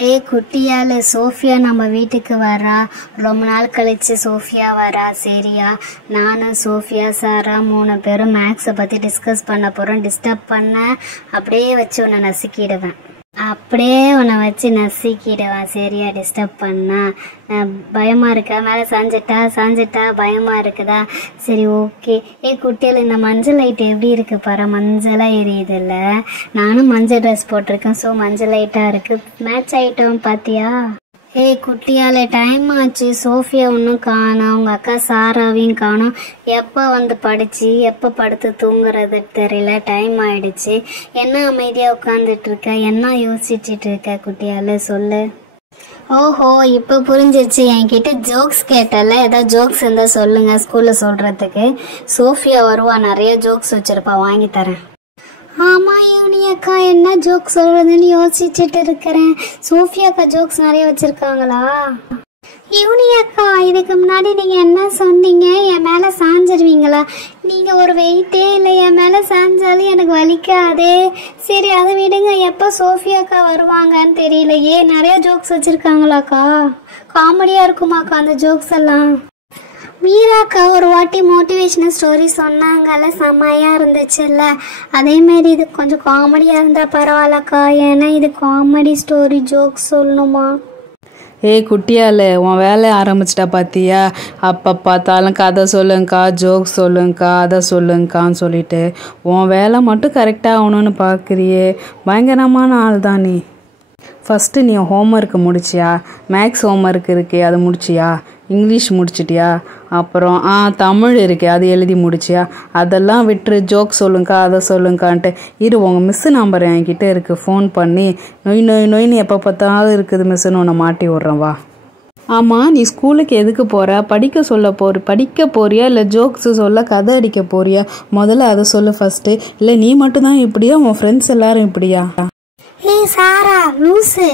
குட்டியால Sofia நம்ம வீட்டுக்கு வரா. ரொம்ப நாள் கழிச்சு சோஃபியா வரா. சரியா, நானும் சோஃபியா சாரா 3 பேரும் மேக்ஸை பற்றி டிஸ்கஸ் பண்ண போகிறோம். டிஸ்டர்ப் பண்ண அப்படியே வச்சு உன்னை நசுக்கிடுவேன். சரியா, டிஸ்டர்ப் பண்ணா பயமாக இருக்கா? மேலே சாஞ்சிட்டா பயமாக இருக்குதா? சரி, ஓகே. குட்டியால் இந்த மஞ்சள் லைட் எப்படி இருக்கு பாரு, மஞ்சளாக எரியுது இல்லை? நானும் மஞ்சள் ட்ரெஸ் போட்டிருக்கேன், ஸோ மஞ்சள் லைட்டாக இருக்கு. மேட்ச் ஆகிட்டோம் பார்த்தியா? குட்டியால டைம் ஆச்சு. சோஃபியா ஒன்றும் காணோம், உங்கள் அக்கா சாராவையும் காணோம். எப்போ வந்து படிச்சு எப்போ படுத்து தூங்குறது தெரியல. டைம் ஆயிடுச்சு. என்ன அமைதியாக உட்காந்துட்டு இருக்க? என்ன யோசிச்சுட்டு இருக்க குட்டியால? சொல்லு. ஓஹோ, இப்போ புரிஞ்சிருச்சு. என்கிட்ட ஜோக்ஸ் கேட்டல, ஏதாவது ஜோக்ஸ் இருந்தால் சொல்லுங்க ஸ்கூலில் சொல்கிறதுக்கு. சோஃபியா வருவா, நிறைய ஜோக்ஸ் வச்சிருப்பா, வாங்கி தரேன். ஆமாம் யூனி அக்கா, என்ன ஜோக் சொல்கிறதுன்னு யோசிச்சுட்டு இருக்கிறேன். சோஃபியா அக்கா ஜோக்ஸ் நிறைய வச்சுருக்காங்களா? யூனி அக்கா, இதுக்கு முன்னாடி நீங்கள் என்ன சொன்னீங்க? என் மேலே சாஞ்சிருவீங்களா? நீங்கள் ஒரு வெயிட்டே இல்லை, என் மேலே சாஞ்சாலும் எனக்கு வலிக்காதே. சரி, அதை விடுங்க. எப்போ சோஃபியா அக்கா வருவாங்கன்னு தெரியலையே. நிறைய ஜோக்ஸ் வச்சுருக்காங்களாக்கா? காமெடியாக இருக்குமாக்கா அந்த ஜோக்ஸ் எல்லாம்? மீராக்கா ஒரு வாட்டி மோட்டிவேஷனல் ஸ்டோரி சொன்னாங்கல்ல, செம்மையாக இருந்துச்சுல்ல. அதேமாரி இது கொஞ்சம் காமெடியாக இருந்தால் பரவாயில்லக்கா. ஏன்னா இது காமெடி ஸ்டோரி, ஜோக்ஸ் சொல்லணுமா? குட்டியால உன் வேலையை ஆரம்பிச்சிட்டா பார்த்தியா? அப்போ பார்த்தாலும் கதை சொல்லுங்கக்கா, ஜோக்ஸ் சொல்லுங்கக்கா, அதை சொல்லுங்கக்கான்னு சொல்லிட்டு உன் வேலை மட்டும் கரெக்டாக ஆகணும்னு பார்க்குறியே. பயங்கரமான ஆள் தான் நீ. ஃபஸ்ட்டு நீ ஹோம்ஒர்க்கு முடிச்சியா? மேக்ஸ் ஹோம்ஒர்க் இருக்கே, அதை முடிச்சியா? இங்கிலீஷ் முடிச்சிட்டியா? அப்புறம் தமிழ் இருக்கே, அது எழுதி முடிச்சியா? அதெல்லாம் விட்டுரு. ஜோக் சொல்லுங்கக்கா, அதை சொல்லுங்கக்கான்ட்டு இரு. உங்கள் மிஸ்ஸு நம்பர் என்கிட்ட இருக்குது, ஃபோன் பண்ணி நொயின்னு எப்போ பார்த்தாலும் இருக்குது மிஸ்ஸுன்னு உன்னை மாட்டி விட்றேன் வா. ஆமாம், நீ ஸ்கூலுக்கு எதுக்கு போகிற? படிக்க போறியா இல்லை ஜோக்ஸு சொல்ல கதை அடிக்க போறியா? முதல்ல அதை சொல்லு ஃபஸ்ட்டு. இல்லை நீ மட்டும்தான் இப்படியா, உன் ஃப்ரெண்ட்ஸ் எல்லாரும் இப்படியா? சாரா லூஸு,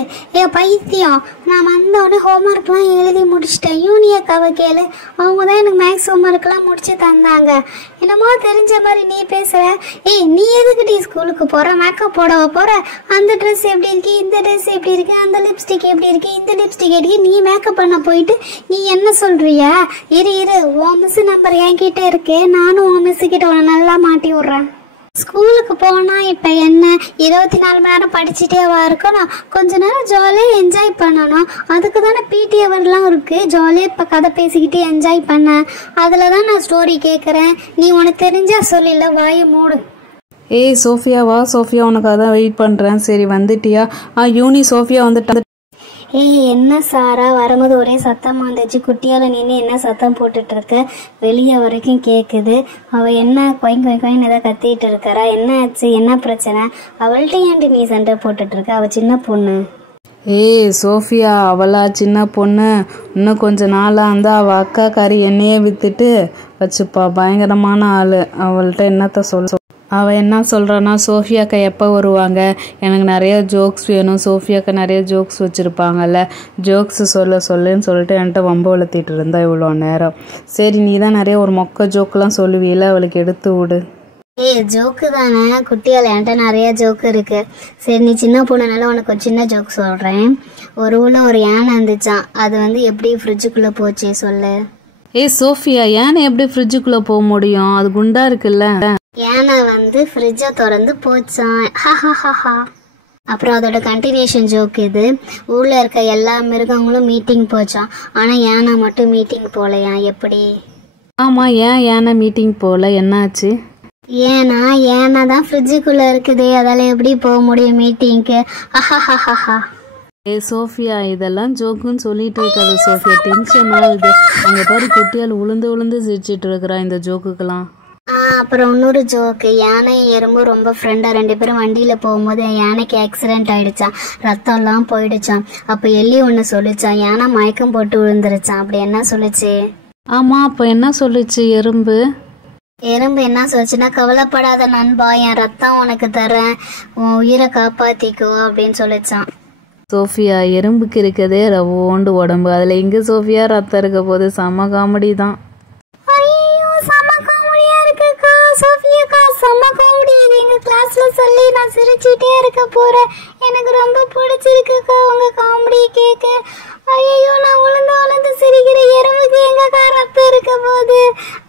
பைத்தியம். நான் வந்தோடனே ஹோம்ஒர்க்லாம் எழுதி முடிச்சிட்டேன். யூனி அக்காவை கேளு, அவங்க தான் எனக்கு மேக்ஸ் ஹோம்ஒர்க்லாம் முடிச்சு தந்தாங்க. என்னமோ தெரிஞ்ச மாதிரி நீ பேசுகிற. நீ எதுக்கிட்டே ஸ்கூலுக்கு போகிற? மேக்கப் போடவா போகிற? அந்த ட்ரெஸ் எப்படி இருக்கு, இந்த ட்ரெஸ் எப்படி இருக்கு, அந்த லிப்ஸ்டிக் எப்படி இருக்கு, இந்த லிப்ஸ்டிக் எப்படி? நீ மேக்கப் பண்ண போயிட்டு நீ என்ன சொல்கிறியா? இரு உன் மிஸ் நம்பர் என்கிட்ட இருக்கு, நானும் உன் மிஸ்ஸுக்கிட்ட உன்னை நல்லா மாட்டி விட்றேன். ஸ்கூலுக்கு போனால் இப்போ என்ன 24 மணி நேரம் படிச்சுட்டேவா இருக்கணும்? கொஞ்ச நேரம் ஜாலியாக என்ஜாய் பண்ணணும். அதுக்கு தானே பிடி ஹவர்லாம் இருக்குது. ஜாலியாக இப்போ கதை பேசிக்கிட்டு என்ஜாய் பண்ண. அதில் தான் நான் ஸ்டோரி கேட்குறேன். நீ உனக்கு தெரிஞ்சா சொல்லில, வாயை மூடு. சோஃபியா வா. சோஃபியா உனக்காக தான் வெயிட் பண்ணுறேன். சரி, வந்துட்டியா? யூனி சோஃபியா வந்துட்டு. என்ன சாரா, வரும்போது ஒரே சத்தமாக வந்துச்சு. குட்டியால் நின்று என்ன சத்தம் போட்டுட்டு இருக்க? வெளியே வரைக்கும் கேட்குது. அவள் என்ன கொயின்னு ஏதாவது கத்திட்டு இருக்கிறா? என்ன ஆச்சு, என்ன பிரச்சனை? அவள்கிட்ட ஏன்ட்டு நீ சண்டை போட்டுட்டு இருக்க? அவள் சின்ன பொண்ணு. சோஃபியா அவளா சின்ன பொண்ணு? இன்னும் கொஞ்ச நாளாக இருந்தால் அவள் அக்கா கறி எண்ணெயே விற்றுட்டு வச்சுப்பா. பயங்கரமான ஆள். அவள்கிட்ட என்னத்த சொல்ல? அவள் என்ன சொல்கிறான்னா, சோஃபியாக்கா எப்போ வருவாங்க, எனக்கு நிறைய ஜோக்ஸ் வேணும். சோஃபியாக்கா நிறைய ஜோக்ஸ் வச்சுருப்பாங்கல்ல, ஜோக்ஸு சொல்லுன்னு சொல்லிட்டு என்கிட்ட வம்பு வளர்த்திட்டு இருந்தா இவ்வளோ நேரம். சரி, நீ தான் நிறைய ஒரு மொக்க ஜோக்கெலாம் சொல்லுவீல, அவளுக்கு எடுத்து விடு. ஜோக்கு தானே குட்டியால், என்கிட்ட நிறைய ஜோக்கு இருக்கு. சரி, நீ சின்ன பொண்ணுனால உனக்கு ஒரு சின்ன ஜோக் சொல்கிறேன். ஒரு ஊரில் ஒரு யானை இருந்துச்சான். அது எப்படி ஃப்ரிட்ஜுக்குள்ளே போச்சு சொல்லு. சோஃபியா, யானை எப்படி ஃப்ரிட்ஜுக்குள்ளே போக முடியும்? அது குண்டா இருக்குல்ல. யானை ஃப்ரிட்ஜை திறந்து போச்சான். அப்புறம் அதோட கண்டினியூஷன் ஜோக் இது. ஊரில் இருக்க எல்லா மிருகங்களும் மீட்டிங் போச்சான். ஆனால் யானை மட்டும் மீட்டிங் போகலையா? எப்படி? ஆமாம், ஏன் யானை மீட்டிங் போகல? என்னாச்சு? யானை தான் ஃப்ரிட்ஜுக்குள்ளே இருக்குது, அதால் எப்படி போக முடியும் மீட்டிங்க்கு? சோஃபியா, இதெல்லாம் ஜோக்குன்னு சொல்லிட்டு இருக்காது சோஃபியா, டென்ஷன் ஆகுது. அங்கே பாரு, குட்டியால் உளுந்து சிரிச்சிட்டு இருக்கிறா இந்த ஜோக்குக்கெல்லாம். அப்புறம் இன்னொரு ஜோக்கு. யானையும் எறும்பும் ரொம்ப ஃப்ரெண்டா 2 பேரும் வண்டியில் போகும்போது யானைக்கு ஆக்சிடென்ட் ஆயிடுச்சான். ரத்தம்லாம் போயிடுச்சான். அப்போ எள்ளி ஒன்று சொல்லிச்சான், யானை மயக்கம் போட்டு விழுந்துருச்சான். அப்படி என்ன சொல்லுச்சு? ஆமாம், அப்போ என்ன சொல்லுச்சு எறும்பு? எறும்பு என்ன சொல்லுச்சுன்னா, கவலைப்படாத நண்பா, என் ரத்தம் உனக்கு தரேன், உன் உயிரை காப்பாத்திக்கோ அப்படின்னு சொல்லிச்சான். சோஃபியா, எறும்புக்கு இருக்கதே ரவோண்டு உடம்பு, அதில் எங்கே சோஃபியா ரத்தம் இருக்க போது? செம காமெடி தான். சோஃபியாக்கா, செம்ம காமெடி. இது எங்கள் கிளாஸில் சொல்லி நான் சிரிச்சிட்டே இருக்க போகிறேன். எனக்கு ரொம்ப பிடிச்சிருக்குக்கா உங்கள் காமெடி. இருக்கு. ஐயோ நான் உளுந்து சிரிக்கிற எறும்புக்கு எங்கக்கா ரத்தம் இருக்க போகுது.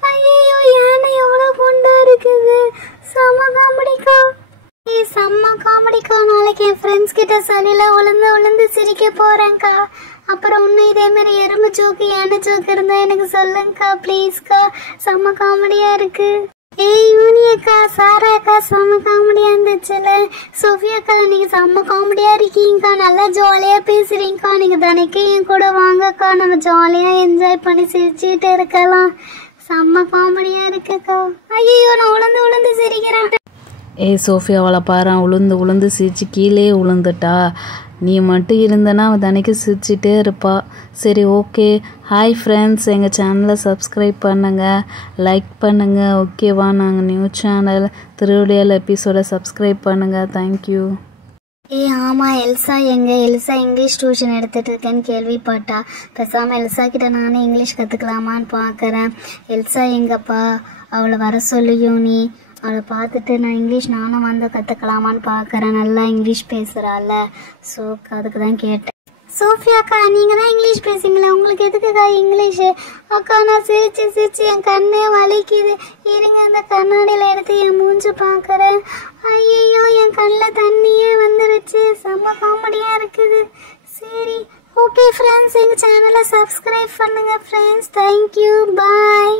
ஐயோ யானை எவ்வளவு குண்டா இருக்குது. செம்ம காமெடிக்கா. செம்ம காமெடிக்கா. நாளைக்கு என் ஃப்ரெண்ட்ஸ் கிட்ட சளியில உளுந்து சிரிக்க போறேன்க்கா. அப்புறம் இன்னும் இதே மாதிரி எறும்பு ஜோக்கு யானை ஜோக்கு இருந்தா எனக்கு சொல்லுங்கக்கா ப்ளீஸ்க்கா. செம்ம காமெடியா இருக்கு. ஏய் யூனியக்கா சாராக்கா செம்ம காமெடியா இருந்துச்சுல. சோஃபியாக்கா நீங்க செம்ம காமெடியா இருக்கீங்கக்கா. நல்லா ஜாலியா பேசுறீங்கக்கா. நீங்க தினைக்கு என் கூட வாங்கக்கா. நம்ம ஜாலியா என்ஜாய் பண்ணி சிரிச்சுட்டு இருக்கலாம். செம்ம காமெடியா இருக்குக்கா. ஐயோ நான் உளுந்து சிரிக்கிறேன். ஏய் சோஃபியா அவளை பாரு, உளுந்து சிரிச்சு கீழே விழுந்துட்டா. நீ மட்டும் இருந்தனா அவள் தினைக்கு சிரிச்சிட்டே இருப்பா. சரி ஓகே. ஹாய் ஃப்ரெண்ட்ஸ், எங்கள் சேனலை சப்ஸ்கிரைப் பண்ணுங்கள், லைக் பண்ணுங்கள். ஓகேவா? நாங்கள் நியூ சேனல் திருவிளையாடல் எபிசோட சப்ஸ்கிரைப் பண்ணுங்கள். தேங்க்யூ. ஆமாம் எல்சா எல்சா இங்கிலீஷ் டியூஷன் எடுத்துகிட்டு இருக்கேன்னு கேள்விப்பட்டா. பேசாமல் எல்சா கிட்ட நானே இங்கிலீஷ் கற்றுக்கலாமான்னு பார்க்குறேன். எல்சா எங்கப்பா? அவளை வர சொல்லியும் நீ அவளை பார்த்துட்டு நான் இங்கிலீஷ் நானும் வந்து கற்றுக்கலாமான்னு பார்க்குறேன். நல்லா இங்கிலீஷ் பேசுகிறாள். ஸோ அதுக்கு தான் கேட்டேன். சோஃபியாக்கா நீங்கள் தான் இங்கிலீஷ் பேசுங்களா? உங்களுக்கு எதுக்குக்கா இங்கிலீஷு? அக்கா நான் சிரிச்சு என் கண்ணே வலிக்குது. இருங்க அந்த கண்ணாடியில் எடுத்து என் மூஞ்சி பார்க்குறேன். ஐயோ என் கண்ணில் தண்ணியே வந்துருச்சு. செம்ம காமெடியாக இருக்குது. சரி ஓகே ஃப்ரெண்ட்ஸ், எங்கள் சேனலை சப்ஸ்கிரைப் பண்ணுங்கள் ஃப்ரெண்ட்ஸ். தேங்க்யூ. பாய்.